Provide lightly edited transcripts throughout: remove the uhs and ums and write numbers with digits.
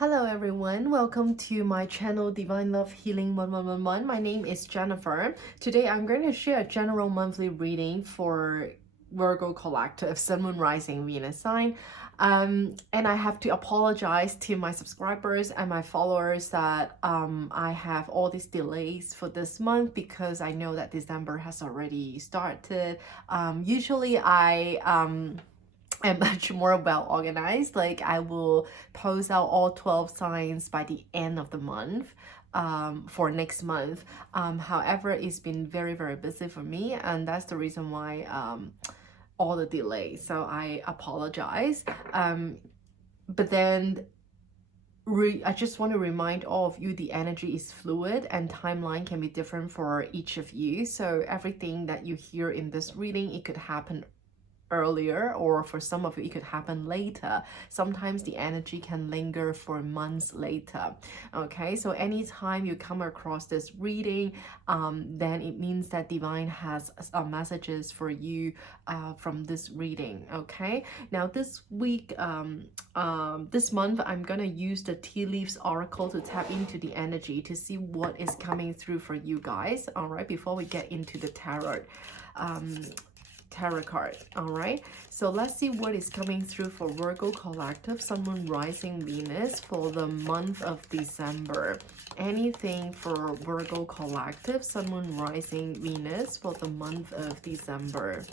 Hello everyone, welcome to my channel Divine Love Healing 1111. My name is Jennifer. Today I'm going to share a general monthly reading for Virgo Collective, Sun, Moon, Rising, Venus sign. And I have to apologize to my subscribers and my followers that I have all these delays for this month because I know that December has already started. Usually I'm much more well organized. Like I will post out all 12 signs by the end of the month for next month. However, it's been very, very busy for me, and that's the reason why all the delays. So I apologize. But then I just want to remind all of you the energy is fluid and timeline can be different for each of you. So everything that you hear in this reading, it could happen earlier, or for some of it could happen later. Sometimes the energy can linger for months later. Okay, so anytime you come across this reading, then it means that divine has messages for you from this reading. Okay, now this week, this month, I'm gonna use the tea leaves oracle to tap into the energy to see what is coming through for you guys. All right, before we get into the tarot card. All right, so let's see what is coming through for Virgo Collective, Sun, Moon, Rising, Venus for the month of December. Anything for Virgo Collective, Sun, Moon, Rising, Venus for the month of December.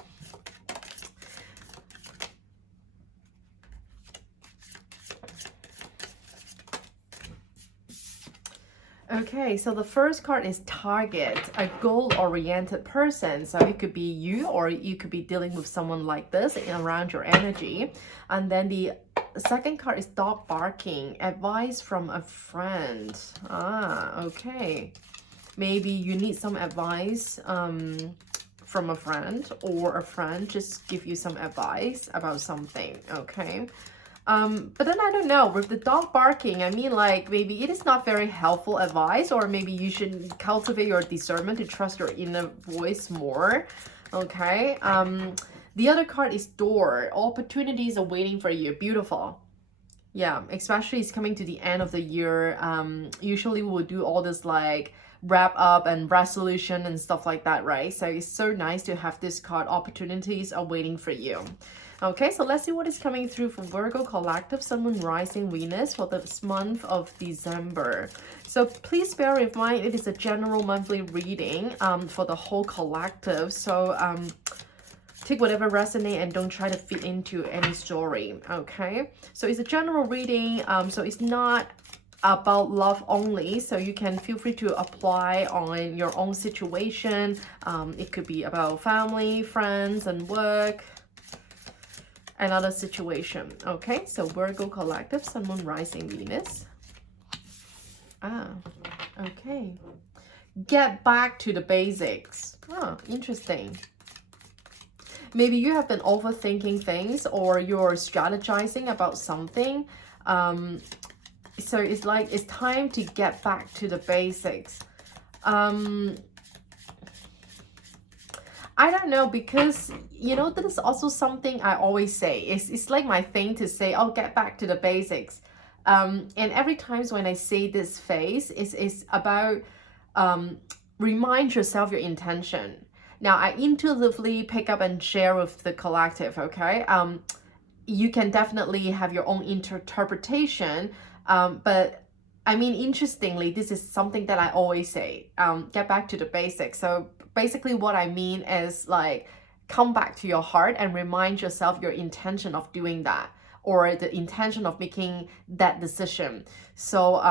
Okay, so the first card is target, a goal-oriented person. So it could be you, or you could be dealing with someone like this around your energy. And then the second card is dog barking, advice from a friend. Okay. Maybe you need some advice from a friend, or a friend just give you some advice about something, okay? But then I don't know, with the dog barking, I mean, like, maybe it is not very helpful advice, or maybe you should cultivate your discernment to trust your inner voice more, okay? The other card is door, opportunities are waiting for you. Beautiful. Yeah, especially it's coming to the end of the year. Usually we'll do all this like wrap up and resolution and stuff like that, right? So it's so nice to have this card, opportunities are waiting for you. Okay, so let's see what is coming through for Virgo Collective, Sun, Moon, Rising, Venus for this month of December. So please bear in mind, it is a general monthly reading for the whole collective. So take whatever resonate and don't try to fit into any story, okay? So it's a general reading, so it's not about love only, so you can feel free to apply on your own situation. It could be about family, friends, and work. Another situation. Okay, so Virgo Collective, Sun, Moon, Rising, Venus. Okay. Get back to the basics. Interesting. Maybe you have been overthinking things, or you're strategizing about something. So it's like it's time to get back to the basics. I don't know, because, you know, that is also something I always say. It's like my thing to say, oh, get back to the basics. And every time when I say this phrase, it's about remind yourself your intention. Now, I intuitively pick up and share with the collective, okay? You can definitely have your own interpretation, but I mean, interestingly, this is something that I always say, get back to the basics. So basically what I mean is like, come back to your heart and remind yourself your intention of doing that, or the intention of making that decision. So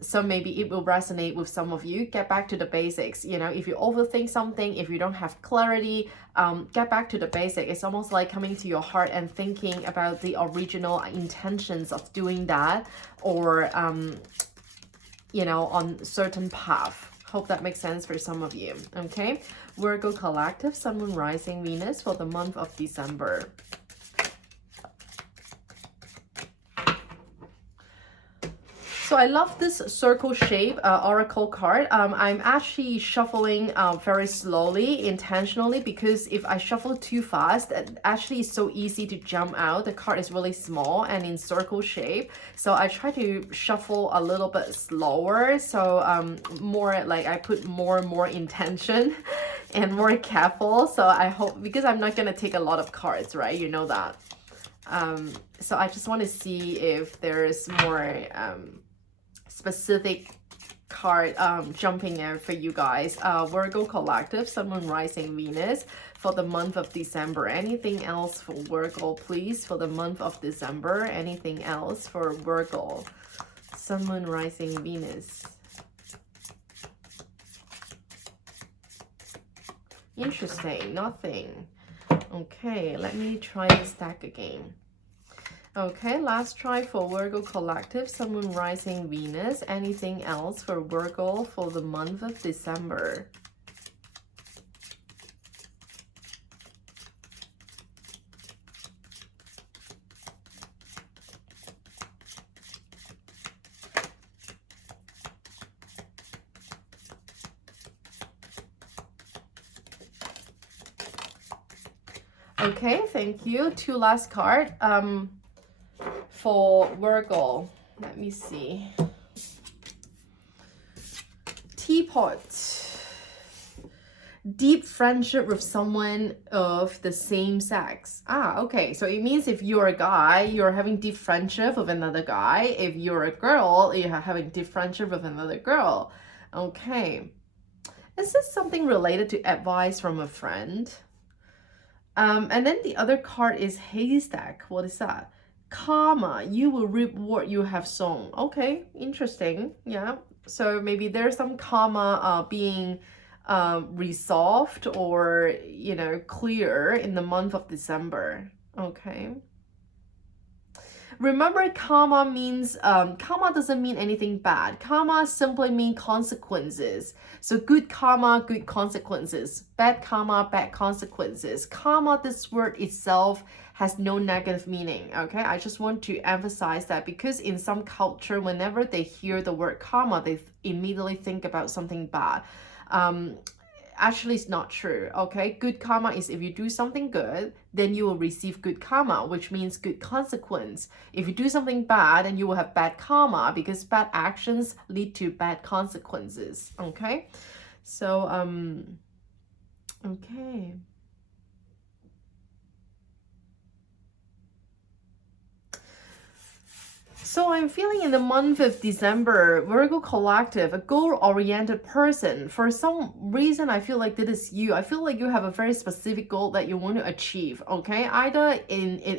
so maybe it will resonate with some of you. Get back to the basics. You know, if you overthink something, if you don't have clarity, get back to the basic. It's almost like coming to your heart and thinking about the original intentions of doing that, or you know, on certain path. Hope that makes sense for some of you. Okay, Virgo Collective, Sun, Moon, Rising, Venus for the month of December. So I love this circle shape oracle card. I'm actually shuffling very slowly, intentionally, because if I shuffle too fast, it actually is so easy to jump out. The card is really small and in circle shape. So I try to shuffle a little bit slower. So more like I put more and more intention and more careful. So I hope, because I'm not going to take a lot of cards, right? You know that. So I just want to see if there is more specific card jumping in for you guys. Virgo collective, Sun, Moon, Rising, Venus for the month of December. Anything else for Virgo, please, for the month of December? Anything else for Virgo? Sun, Moon, Rising, Venus. Interesting. Nothing. Okay, let me try this deck again. Okay, last try for Virgo collective, Sun, Moon, Rising, Venus. Anything else for Virgo for the month of December? Okay, thank you. Two last card. For Virgo, let me see. Teapot. Deep friendship with someone of the same sex. Okay. So it means if you're a guy, you're having deep friendship with another guy. If you're a girl, you're having deep friendship with another girl. Okay. Is this something related to advice from a friend? And then the other card is haystack. What is that? Karma, you will reap what you have sown. Okay, interesting. Yeah, so maybe there's some karma being resolved or, you know, clear in the month of December. Okay. Remember, karma means, karma doesn't mean anything bad. Karma simply means consequences. So good karma, good consequences. Bad karma, bad consequences. Karma, this word itself has no negative meaning, okay? I just want to emphasize that because in some culture, whenever they hear the word karma, they immediately think about something bad. Actually, it's not true, okay? Good karma is if you do something good, then you will receive good karma, which means good consequence. If you do something bad, then you will have bad karma because bad actions lead to bad consequences, okay? So, okay. So I'm feeling in the month of December, Virgo collective, a goal-oriented person. For some reason, I feel like this is you. I feel like you have a very specific goal that you want to achieve, okay? Either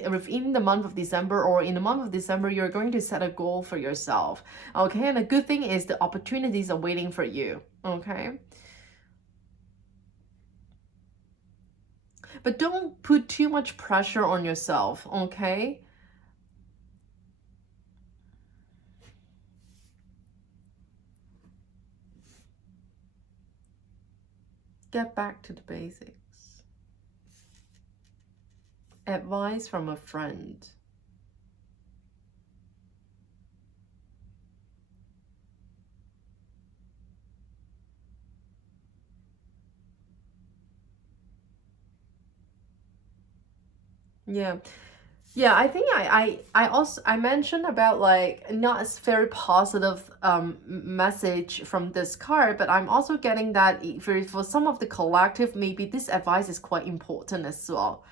within the month of December or in the month of December, you're going to set a goal for yourself, okay? And the good thing is the opportunities are waiting for you, okay? But don't put too much pressure on yourself, okay? Get back to the basics. Advice from a friend. Yeah. Yeah, I think I mentioned about like not as very positive message from this card, but I'm also getting that for some of the collective, maybe this advice is quite important as well.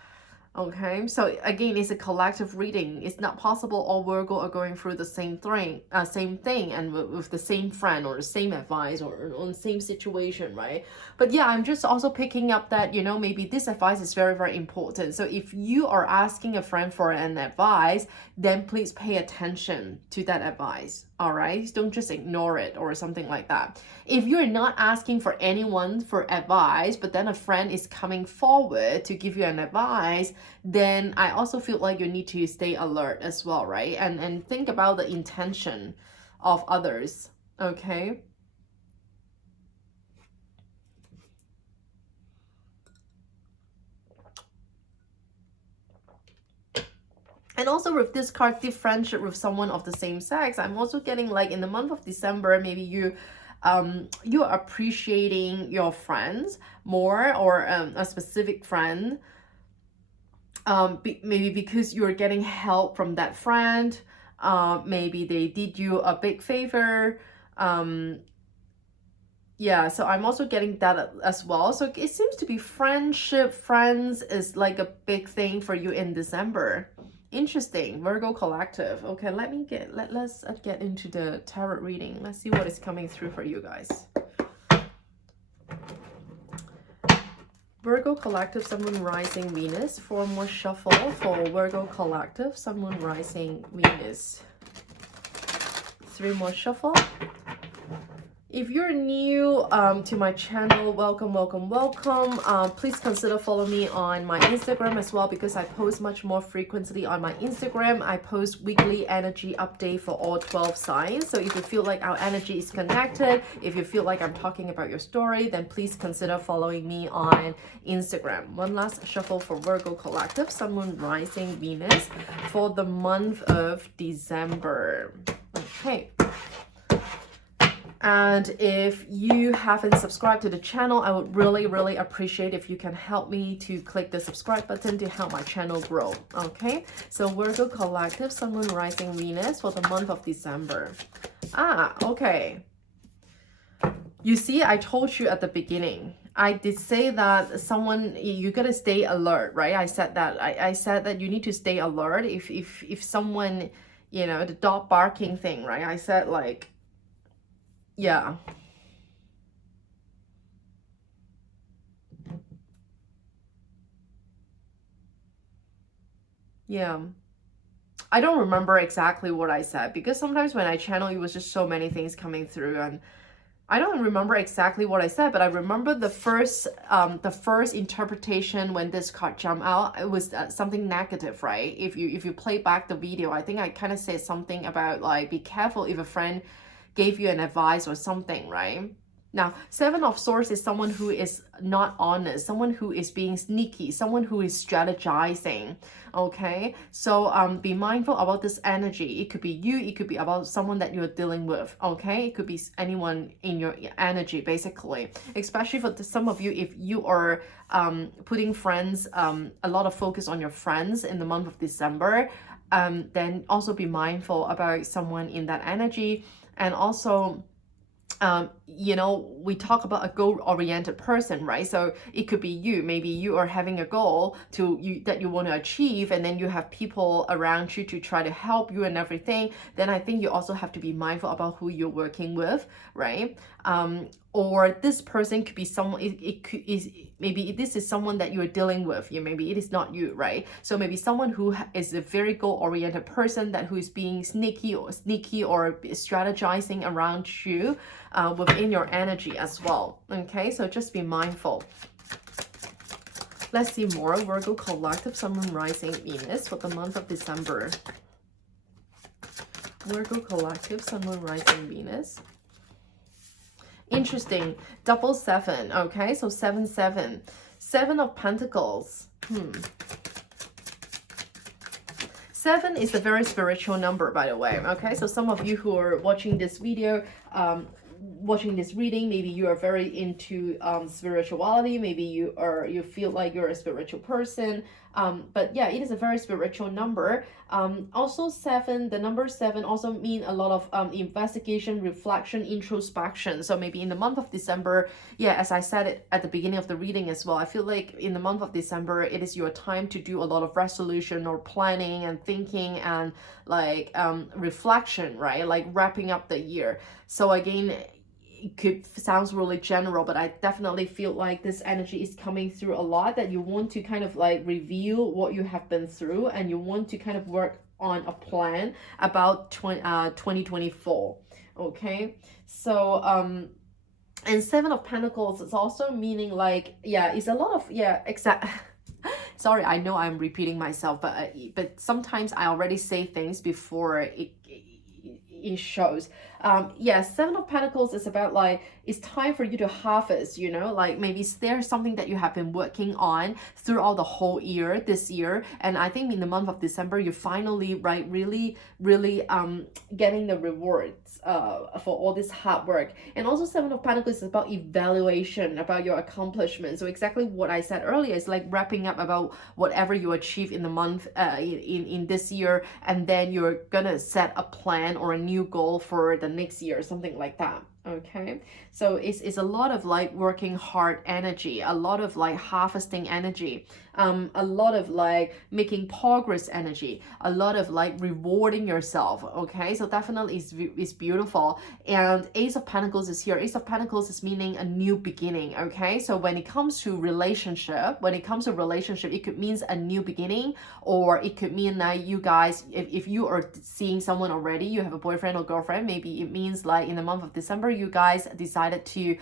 Okay, so again, it's a collective reading. It's not possible all Virgo are going through the same thing, and with the same friend or the same advice or on the same situation, right? But yeah, I'm just also picking up that, you know, maybe this advice is very, very important. So if you are asking a friend for an advice, then please pay attention to that advice. All right, don't just ignore it or something like that. If you're not asking for anyone for advice, but then a friend is coming forward to give you an advice, then I also feel like you need to stay alert as well, right? And think about the intention of others, okay? And also with this card, deep friendship with someone of the same sex, I'm also getting like in the month of December, maybe you are appreciating your friends more, or a specific friend, maybe because you're getting help from that friend. Maybe they did you a big favor. Yeah, so I'm also getting that as well. So it seems to be friendship, friends is like a big thing for you in December. Interesting. Virgo collective. Okay, let's get into the tarot reading. Let's see what is coming through for you guys. Virgo collective, Sun, Moon, Rising, Venus. 4 more shuffle for Virgo collective, Sun, Moon, Rising, Venus. 3 more shuffle. If you're new to my channel, welcome, welcome, welcome. Please consider following me on my Instagram as well, because I post much more frequently on my Instagram. I post weekly energy update for all 12 signs. So if you feel like our energy is connected, if you feel like I'm talking about your story, then please consider following me on Instagram. One last shuffle for Virgo collective, Sun, Moon, Rising, Venus for the month of December. Okay. And if you haven't subscribed to the channel, I would really, really appreciate if you can help me to click the subscribe button to help my channel grow. Okay, so Virgo collective, Sun, Moon, Rising, Venus for the month of December. Okay. You see, I told you at the beginning. I did say that someone, you gotta stay alert, right? I said that. I said that you need to stay alert if someone, you know, the dog barking thing, right? I said like, yeah. Yeah. I don't remember exactly what I said, because sometimes when I channel, it was just so many things coming through, and I don't remember exactly what I said, but I remember the first interpretation when this card jumped out, it was something negative, right? If you play back the video, I think I kind of said something about like, be careful if a friend gave you an advice or something, right? Now, 7 of Swords is someone who is not honest, someone who is being sneaky, someone who is strategizing, okay? So be mindful about this energy. It could be you, it could be about someone that you're dealing with, okay? It could be anyone in your energy, basically. Especially for some of you, if you are putting friends, a lot of focus on your friends in the month of December, then also be mindful about someone in that energy. And also, you know, we talk about a goal-oriented person, right? So it could be you. Maybe you are having a goal that you want to achieve, and then you have people around you to try to help you and everything. Then I think you also have to be mindful about who you're working with, right? Or this person could be someone, maybe this is someone that you're dealing with. Maybe it is not you, right? So maybe someone who is a very goal-oriented person, who is being sneaky or strategizing around you within your energy as well. Okay, so just be mindful. Let's see more. Virgo collective, Sun, Moon, Rising, Venus for the month of December. Virgo collective, Sun, Moon, Rising, Venus. Interesting. Double 7. Okay, so 7, 7. 7 of Pentacles. 7 is a very spiritual number, by the way. Okay, so some of you who are watching this video, watching this reading, maybe you are very into spirituality. Maybe you feel like you're a spiritual person. But yeah, it is a very spiritual number. Also 7, the number 7 also mean a lot of investigation, reflection, introspection. So maybe in the month of December, yeah, as I said it at the beginning of the reading as well, I feel like in the month of December, it is your time to do a lot of resolution or planning and thinking and like reflection, right? Like wrapping up the year. So again, it sounds really general, but I definitely feel like this energy is coming through a lot, that you want to kind of like reveal what you have been through, and you want to kind of work on a plan about 2024. Okay, so and 7 of Pentacles is also meaning like, yeah, it's a lot of, yeah, exact. Sorry, I know I'm repeating myself, but sometimes I already say things before it shows. Yes, Seven of Pentacles is about like, it's time for you to harvest, you know, like maybe there's something that you have been working on throughout the whole year, this year. And I think in the month of December, you finally, right, really, really getting the rewards for all this hard work. And also Seven of Pentacles is about evaluation, about your accomplishments. So exactly what I said earlier is like wrapping up about whatever you achieve in the month, in this year, and then you're gonna set a plan or a new goal for the next year, something like that. Okay, so it's a lot of like working hard energy, a lot of like harvesting energy, a lot of like making progress energy, a lot of like rewarding yourself. Okay, so definitely it's beautiful. And Ace of Pentacles is here. Ace of Pentacles is meaning a new beginning. Okay, so when it comes to relationship, it could mean a new beginning, or it could mean that you guys, if you are seeing someone already, you have a boyfriend or girlfriend, maybe it means like in the month of December you guys decided to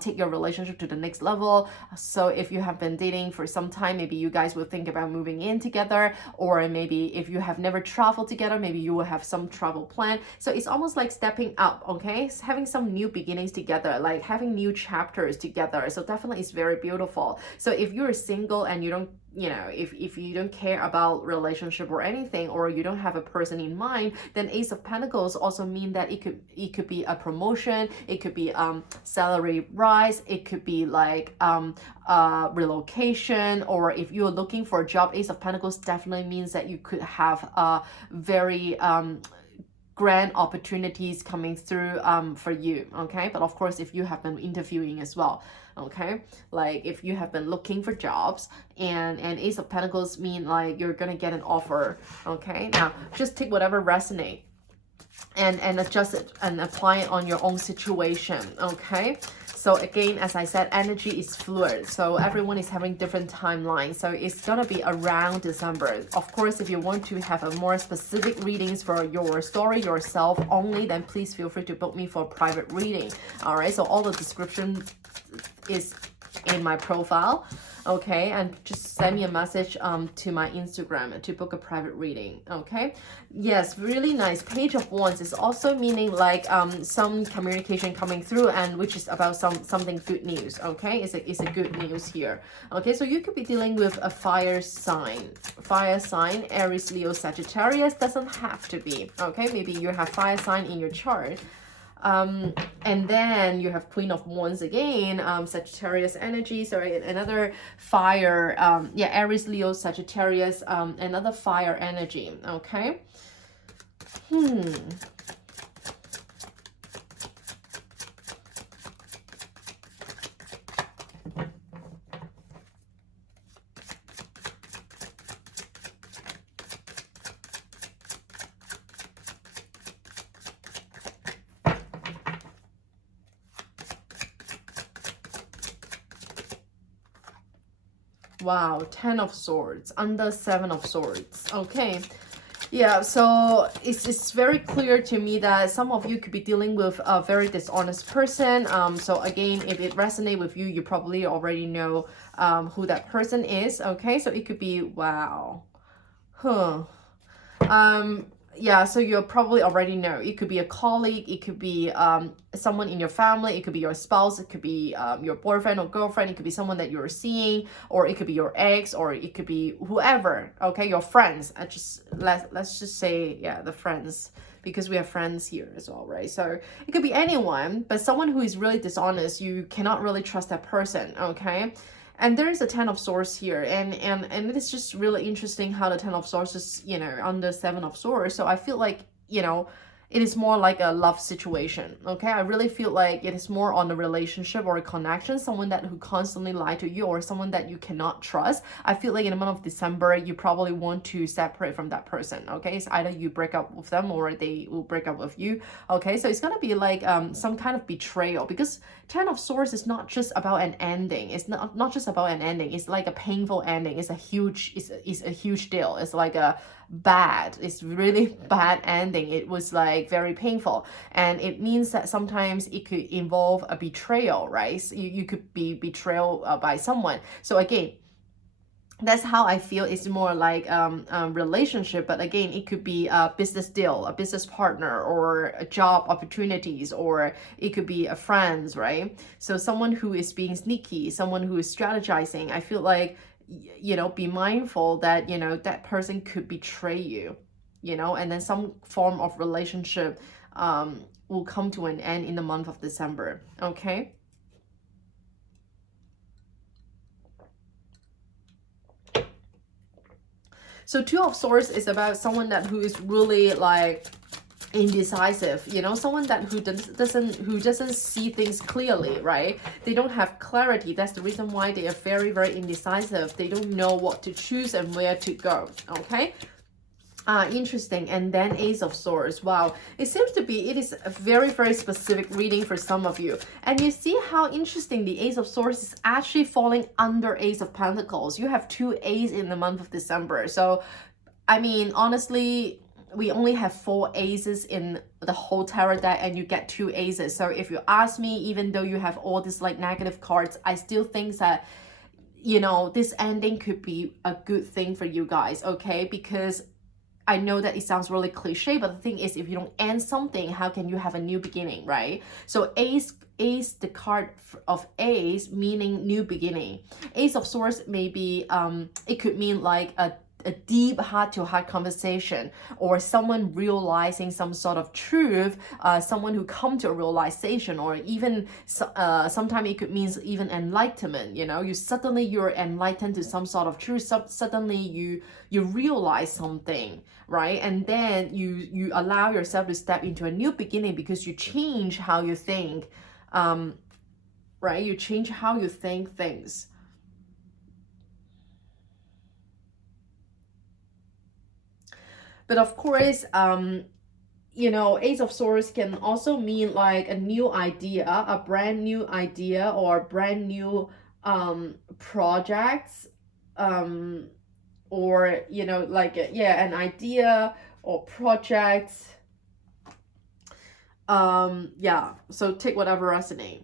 take your relationship to the next level. So if you have been dating for some time, maybe you guys will think about moving in together, or maybe if you have never traveled together, maybe you will have some travel plan. So it's almost like stepping up, okay, having some new beginnings together, like having new chapters together. So definitely it's very beautiful. So if you're single and you don't, you know, if you don't care about relationship or anything, or you don't have a person in mind, then Ace of Pentacles also mean that it could be a promotion, it could be salary rise, it could be like relocation, or if you're looking for a job, Ace of Pentacles definitely means that you could have a very grand opportunities coming through for you. Okay, but of course if you have been interviewing as well, okay, like if you have been looking for jobs, and Ace of Pentacles mean like you're gonna get an offer. Okay, now just take whatever resonate and adjust it and apply it on your own situation. Okay, so again, as I said, energy is fluid, so everyone is having different timelines, so it's gonna be around December. Of course, if you want to have a more specific readings for your story yourself only, then please feel free to book me for a private reading. All right, so all the description is in my profile. Okay, and just send me a message to my Instagram to book a private reading. Okay, yes, really nice. Page of Wands is also meaning like some communication coming through, and which is about something good news. Okay, it's a good news here. Okay, so you could be dealing with a fire sign, Aries, Leo, Sagittarius. Doesn't have to be. Okay, maybe you have fire sign in your chart. And then you have Queen of Wands again, Sagittarius energy, sorry, another fire, Aries, Leo, Sagittarius, another fire energy. Okay. Wow, 10 of Swords, under 7 of Swords. Okay. Yeah, so it's very clear to me that some of you could be dealing with a very dishonest person. So again, if it resonates with you, you probably already know who that person is. Okay, so it could be, wow. Yeah, so you probably already know. It could be a colleague, it could be someone in your family, it could be your spouse, it could be your boyfriend or girlfriend, it could be someone that you're seeing, or it could be your ex, or it could be whoever. Okay, your friends. Let's just say, yeah, the friends, because we have friends here as well, right? So it could be anyone, but someone who is really dishonest, you cannot really trust that person. Okay. And there is a 10 of Swords here, and it is just really interesting how the 10 of Swords is, you know, under 7 of Swords. So I feel like, you know, it is more like a love situation. Okay, I really feel like it is more on a relationship or a connection, someone that who constantly lie to you, or someone that you cannot trust. I feel like in the month of December, you probably want to separate from that person. Okay, it's either you break up with them or they will break up with you. Okay, so it's gonna be like some kind of betrayal, because 10 of Swords is not just about an ending. It's not just about an ending. It's like a painful ending. It's a huge deal. It's like it's really bad ending. It was like very painful, and it means that sometimes it could involve a betrayal, right? So you could be betrayed by someone. So again, That's how I feel. It's more like relationship, but again, it could be a business deal, a business partner, or a job opportunities, or it could be a friends, right? So someone who is being sneaky, someone who is strategizing. I feel like, you know, be mindful that, you know, that person could betray you, you know, and then some form of relationship will come to an end in the month of December. Okay. So Two of Swords is about someone that who is really like indecisive, you know, someone that who doesn't see things clearly, right? They don't have clarity. That's the reason why they are very, very indecisive. They don't know what to choose and where to go. Okay. Interesting. And then Ace of Swords. Wow, it seems to be, it is a very, very specific reading for some of you. And you see how interesting the Ace of Swords is actually falling under Ace of Pentacles. You have two A's in the month of December. So I mean, honestly, we only have 4 aces in the whole tarot deck, and you get 2 aces. So if you ask me, even though you have all these like negative cards, I still think that, you know, this ending could be a good thing for you guys. Okay, because I know that it sounds really cliche, but the thing is, if you don't end something, how can you have a new beginning, right? So ace, the card of ace, meaning new beginning. Ace of Swords, maybe it could mean like a deep heart-to-heart conversation, or someone realizing some sort of truth, someone who come to a realization, or even sometimes it could mean even enlightenment. You know, you're enlightened to some sort of truth. Suddenly you realize something, right? And then you allow yourself to step into a new beginning because you change how you think, right? You change how you think things. But of course, you know, Ace of Swords can also mean like a new idea, a brand new idea, or brand new projects, or, you know, like, yeah, an idea or project. Yeah, so take whatever resonates.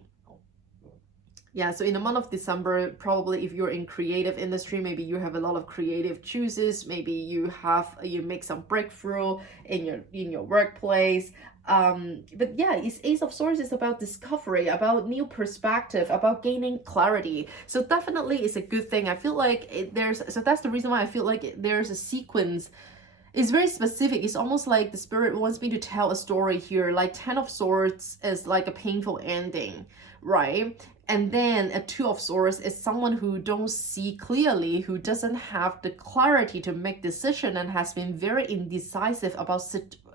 Yeah, so in the month of December, probably if you're in creative industry, maybe you have a lot of creative choices. Maybe you make some breakthrough in your workplace. But yeah, it's Ace of Swords is about discovery, about new perspective, about gaining clarity. So definitely it's a good thing. I feel like so that's the reason why I feel like there's a sequence. It's very specific. It's almost like the spirit wants me to tell a story here. Like 10 of Swords is like a painful ending, right? And then a Two of Swords is someone who don't see clearly, who doesn't have the clarity to make decision, and has been very indecisive about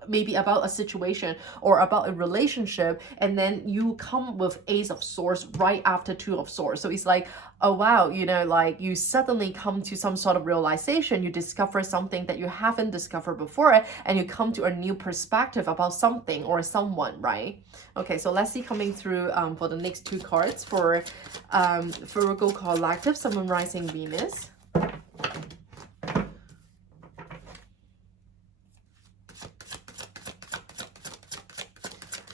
maybe about a situation or about a relationship, and then you come with Ace of Swords right after Two of Swords. So it's like, oh wow, you know, like you suddenly come to some sort of realization, you discover something that you haven't discovered before, and you come to a new perspective about something or someone, right? Okay, so let's see coming through for the next 2 cards for Virgo Collective, Sun, Moon, Rising, Venus.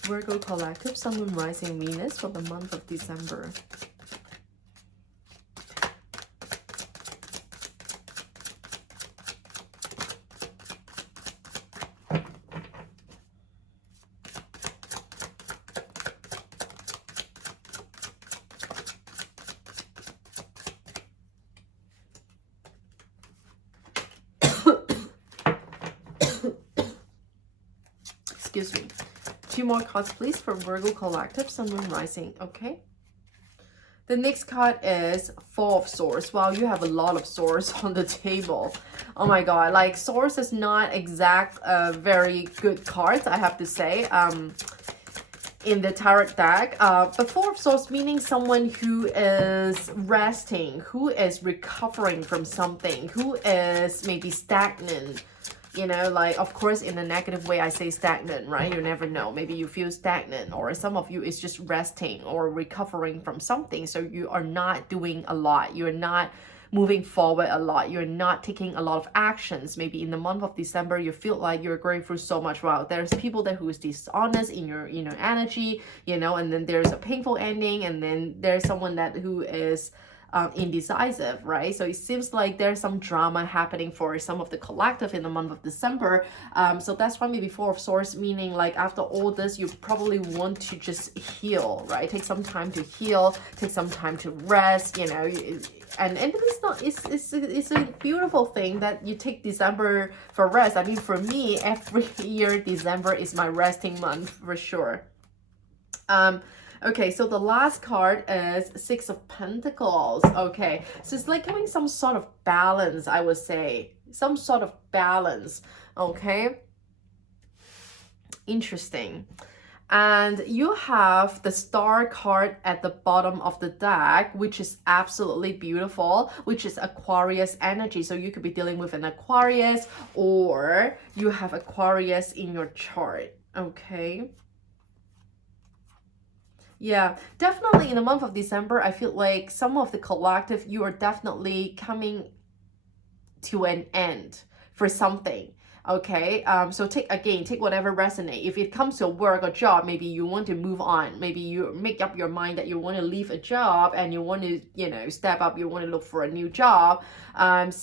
Virgo Collective, Sun, Moon, Rising, Venus for the month of December. Excuse me. 2 more cards, please, for Virgo Collective, Sun, Moon, Rising. Okay. The next card is Four of Swords. Wow, you have a lot of swords on the table. Oh my god, like swords is not exact very good cards, I have to say, in the tarot deck. But Four of Swords meaning someone who is resting, who is recovering from something, who is maybe stagnant. You know, like, of course, in a negative way, I say stagnant, right? You never know. Maybe you feel stagnant, or some of you is just resting or recovering from something. So you are not doing a lot. You're not moving forward a lot. You're not taking a lot of actions. Maybe in the month of December, you feel like you're going through so much. Wow, there's people that who is dishonest in your energy, you know, and then there's a painful ending, and then there's someone that who is indecisive, right? So it seems like there's some drama happening for some of the collective in the month of December. So that's why maybe Four of Swords, meaning like after all this, you probably want to just heal, right? Take some time to heal, take some time to rest, you know. And it's not, it's a beautiful thing that you take December for rest. I mean, for me, every year December is my resting month for sure. Okay, so the last card is Six of Pentacles. Okay, so it's like having some sort of balance, I would say. Some sort of balance. Okay, interesting. And you have the star card at the bottom of the deck, which is absolutely beautiful, which is Aquarius energy. So you could be dealing with an Aquarius, or you have Aquarius in your chart. Okay. Yeah, definitely in the month of December, I feel like some of the collective, you are definitely coming to an end for something. Okay, so take whatever resonate. If it comes to work or job, maybe you want to move on. Maybe you make up your mind that you want to leave a job and you want to, you know, step up. You want to look for a new job.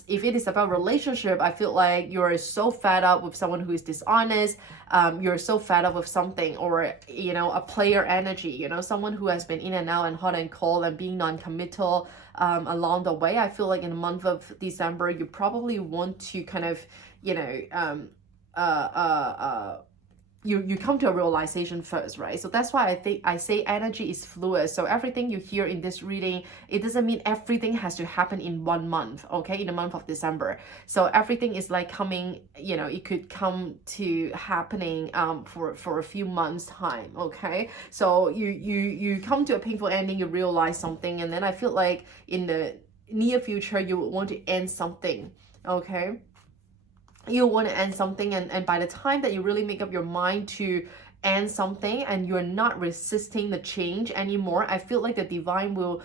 If it is about relationship, I feel like you're so fed up with someone who is dishonest. You're so fed up with something, or you know, a player energy. You know, someone who has been in and out and hot and cold and being non-committal along the way. I feel like in the month of December, you probably want to kind of, you know, you come to a realization first, right? So that's why I say energy is fluid. So everything you hear in this reading, it doesn't mean everything has to happen in 1 month, okay, in the month of December. So everything is like coming, you know, it could come to happening for a few months time, okay? So you come to a painful ending, you realize something, and then I feel like in the near future you would want to end something, okay? You want to end something, and by the time that you really make up your mind to end something and you're not resisting the change anymore, I feel like the divine will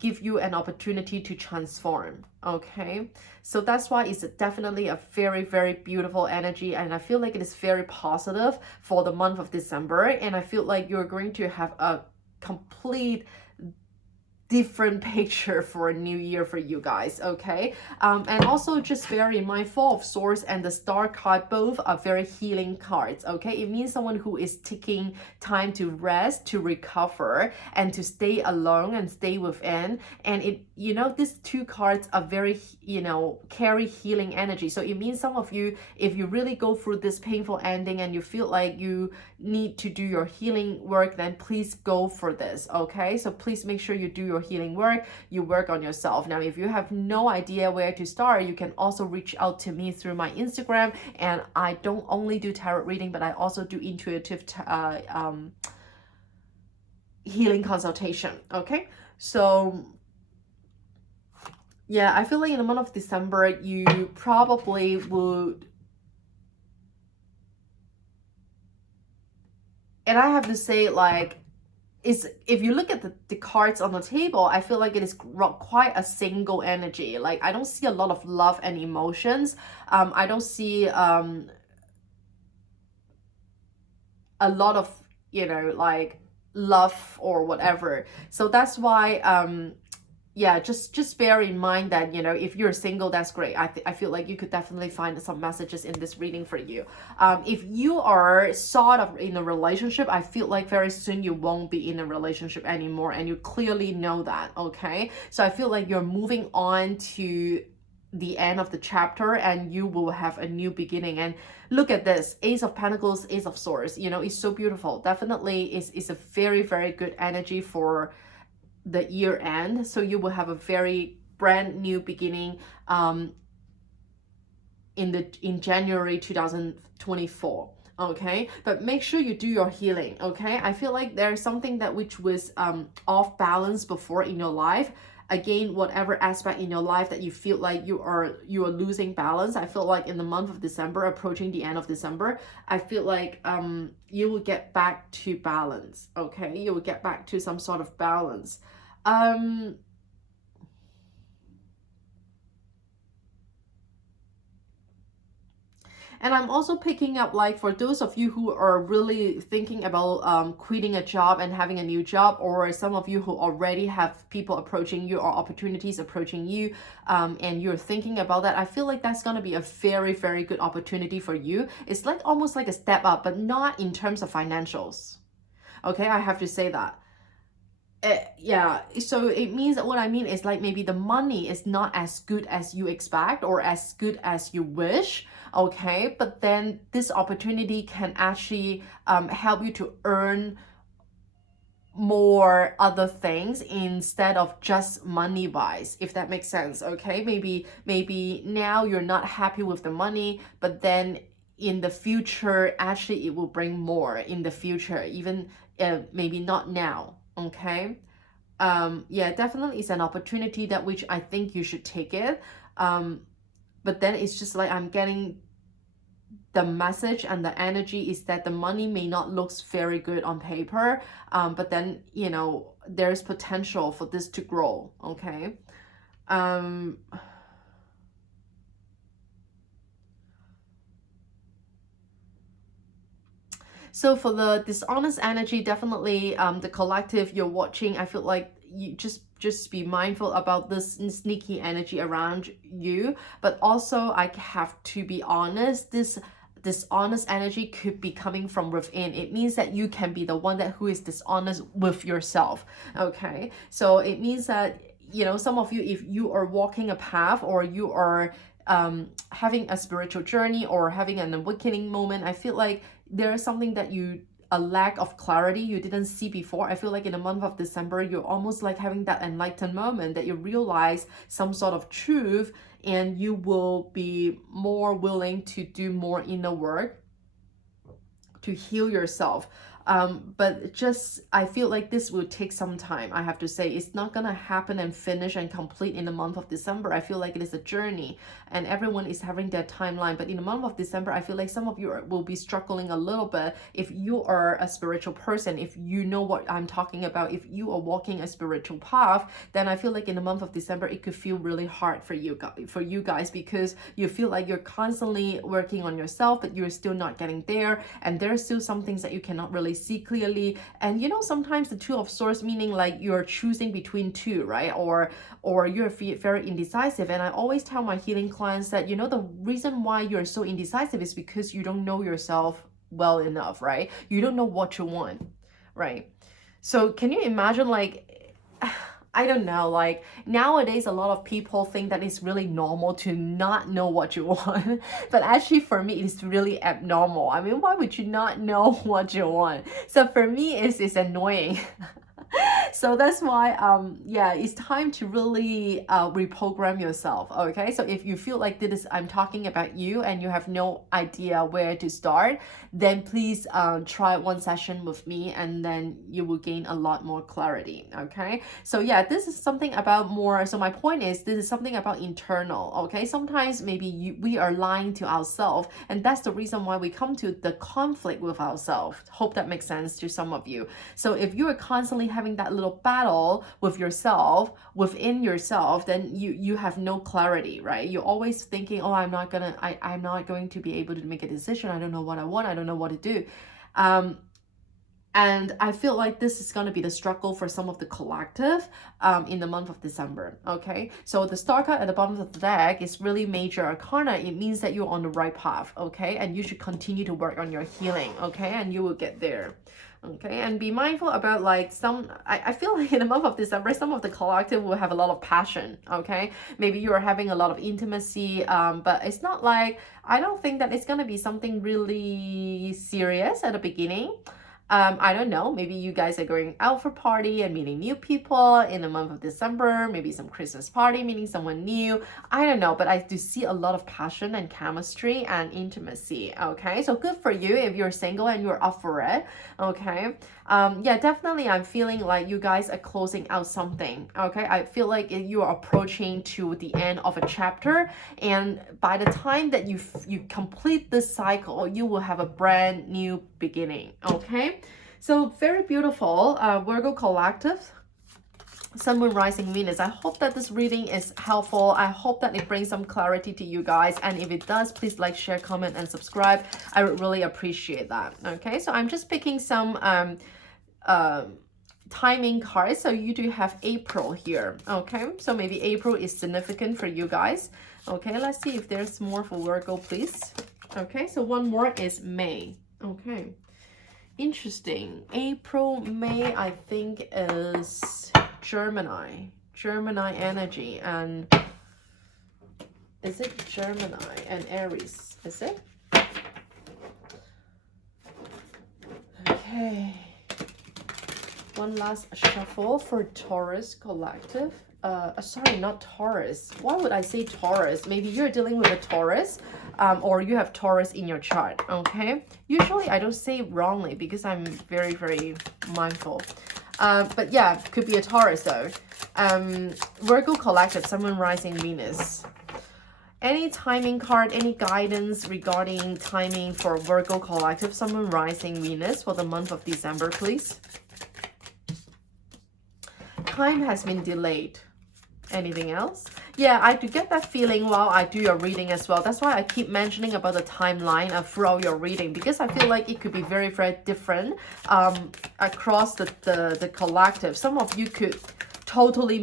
give you an opportunity to transform. Okay, so that's why it's definitely a very, very beautiful energy, and I feel like it is very positive for the month of December, and I feel like you're going to have a complete different picture for a new year for you guys, okay? And also just bear in mind, Four of Swords and the Star card both are very healing cards, okay? It means someone who is taking time to rest, to recover, and to stay alone and stay within. And it, you know, these two cards are very, you know, carry healing energy. So it means some of you, if you really go through this painful ending and you feel like you need to do your healing work, then please go for this, okay? So please make sure you do your healing work, you work on yourself. Now, if you have no idea where to start, you can also reach out to me through my Instagram, and I don't only do tarot reading, but I also do intuitive healing consultation, okay? So yeah, I feel like in the month of December, you probably would, and I have to say, like, is if you look at the cards on the table, I feel like it is quite a single energy. Like, I don't see a lot of love and emotions. I don't see a lot of, you know, like love or whatever. So that's why yeah, just bear in mind that, you know, if you're single, that's great. I feel like you could definitely find some messages in this reading for you. If you are sort of in a relationship, I feel like very soon you won't be in a relationship anymore, and you clearly know that, okay? So I feel like you're moving on to the end of the chapter, and you will have a new beginning. And look at this, Ace of Pentacles, Ace of Swords, you know, it's so beautiful. Definitely is a very, very good energy for the year end. So you will have a very brand new beginning in January 2024, okay? But make sure you do your healing, okay? I feel like there's something that which was off balance before in your life. Again, whatever aspect in your life that you feel like you are losing balance, I feel like in the month of December, approaching the end of December, I feel like you will get back to balance, okay? You will get back to some sort of balance. And I'm also picking up, like, for those of you who are really thinking about quitting a job and having a new job, or some of you who already have people approaching you or opportunities approaching you, and you're thinking about that, I feel like that's going to be a very, very good opportunity for you. It's like almost like a step up, but not in terms of financials. Okay, I have to say that. Yeah, so it means that what I mean is, like, maybe the money is not as good as you expect or as good as you wish, okay, but then this opportunity can actually help you to earn more other things instead of just money wise, if that makes sense. Okay, maybe now you're not happy with the money, but then in the future actually it will bring more in the future, even maybe not now. Okay, yeah, definitely it's an opportunity that which I think you should take it. But then it's just like I'm getting the message and the energy is that the money may not look very good on paper, but then, you know, there's potential for this to grow. Okay. um So for the dishonest energy, definitely the collective you're watching, I feel like you just be mindful about this sneaky energy around you. But also I have to be honest, this dishonest energy could be coming from within. It means that you can be the one that who is dishonest with yourself. Okay, so it means that, you know, some of you, if you are walking a path or you are having a spiritual journey or having an awakening moment, I feel like there is something that you, a lack of clarity you didn't see before. I feel like in the month of December, you're almost like having that enlightened moment that you realize some sort of truth, and you will be more willing to do more inner work to heal yourself. But just, I feel like this will take some time. I have to say, it's not gonna happen and finish and complete in the month of December. I feel like it is a journey, and everyone is having their timeline. But in the month of December, I feel like some of you will be struggling a little bit. If you are a spiritual person, if you know what I'm talking about, if you are walking a spiritual path, then I feel like in the month of December, it could feel really hard for you guys, because you feel like you're constantly working on yourself, but you're still not getting there, and there's still some things that you cannot really see clearly. And you know, sometimes the Two of Swords, meaning like you're choosing between two, right? Or you're very indecisive. And I always tell my healing clients that, you know, the reason why you're so indecisive is because you don't know yourself well enough, right? You don't know what you want, right? So can you imagine, like, I don't know, like nowadays a lot of people think that it's really normal to not know what you want. But actually for me it's really abnormal. I mean, why would you not know what you want? So for me it's annoying. So that's why yeah, it's time to really reprogram yourself. Okay, so if you feel like this, I'm talking about you and you have no idea where to start, then please try one session with me, and then you will gain a lot more clarity. Okay, so yeah, this is something about more, so my point is this is something about internal. Okay, sometimes maybe we are lying to ourselves, and that's the reason why we come to the conflict with ourselves. Hope that makes sense to some of you. So if you are constantly having that little battle with yourself, within yourself, then you have no clarity, right? You're always thinking, oh, I'm not going to be able to make a decision. I don't know what I want. I don't know what to do. And I feel like this is going to be the struggle for some of the collective in the month of December. Okay, so the star card at the bottom of the deck is really major arcana. It means that you're on the right path. Okay, and you should continue to work on your healing. Okay, and you will get there. Okay, and be mindful about, like, I feel like in the month of December, some of the collective will have a lot of passion. Okay, maybe you are having a lot of intimacy, but it's not like, I don't think that it's going to be something really serious at the beginning. I don't know, maybe you guys are going out for party and meeting new people in the month of December, maybe some Christmas party, meeting someone new. I don't know, but I do see a lot of passion and chemistry and intimacy. Okay, so good for you if you're single and you're up for it. Okay, yeah, definitely I'm feeling like you guys are closing out something. Okay, I feel like you are approaching to the end of a chapter, and by the time that you complete this cycle, you will have a brand new beginning. Okay, so very beautiful, Virgo collective. Sun, Moon, Rising, Venus. I hope that this reading is helpful. I hope that it brings some clarity to you guys. And if it does, please like, share, comment, and subscribe. I would really appreciate that. Okay, so I'm just picking some timing cards. So you do have April here. Okay, so maybe April is significant for you guys. Okay, let's see if there's more for Virgo, please. Okay, so one more is May. Okay, interesting. April, May, I think is Gemini energy. And is it Gemini and Aries? Is it? Okay. One last shuffle for Taurus collective. Sorry, not Taurus. Why would I say Taurus? Maybe you're dealing with a Taurus, or you have Taurus in your chart, okay? Usually I don't say it wrongly because I'm very, very mindful. But yeah, could be a Taurus though. Virgo collective, Sun, Moon, Rising, Venus. Any timing card, any guidance regarding timing for Virgo collective, Sun, Moon, Rising, Venus for the month of December, please? Time has been delayed. Anything else? Yeah, I do get that feeling while I do your reading as well. That's why I keep mentioning about the timeline throughout your reading, because I feel like it could be very, very different across the collective. Some of you could totally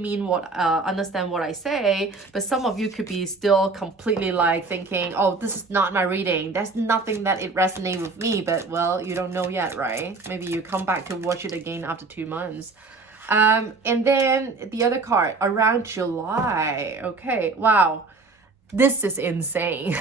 understand what I say, but some of you could be still completely like thinking, oh, this is not my reading. There's nothing that it resonates with me, but well, you don't know yet, right? Maybe you come back to watch it again after 2 months. And then the other card, around July. Okay, wow. This is insane.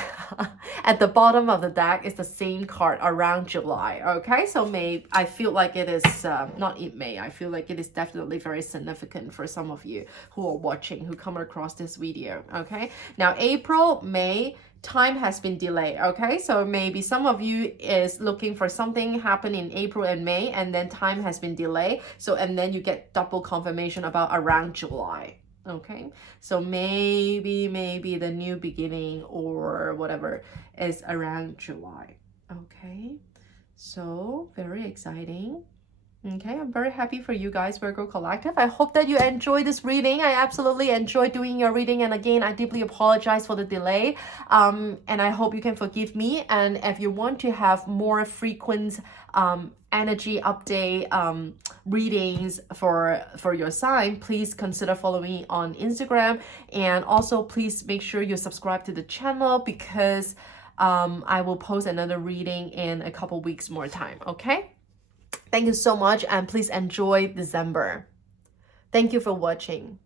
At the bottom of the deck is the same card, around July. Okay, so I feel like it is, I feel like it is definitely very significant for some of you who are watching, who come across this video. Okay, now April, May, time has been delayed. Okay, so maybe some of you is looking for something happen in April and May, and then time has been delayed. So, and then you get double confirmation about around July. Okay, so maybe the new beginning or whatever is around July. Okay, so very exciting. Okay, I'm very happy for you guys, Virgo collective. I hope that you enjoy this reading. I absolutely enjoy doing your reading, and again, I deeply apologize for the delay. And I hope you can forgive me. And if you want to have more frequent energy update readings for your sign, please consider following me on Instagram. And also, please make sure you subscribe to the channel, because I will post another reading in a couple weeks more time. Okay. Thank you so much, and please enjoy December. Thank you for watching.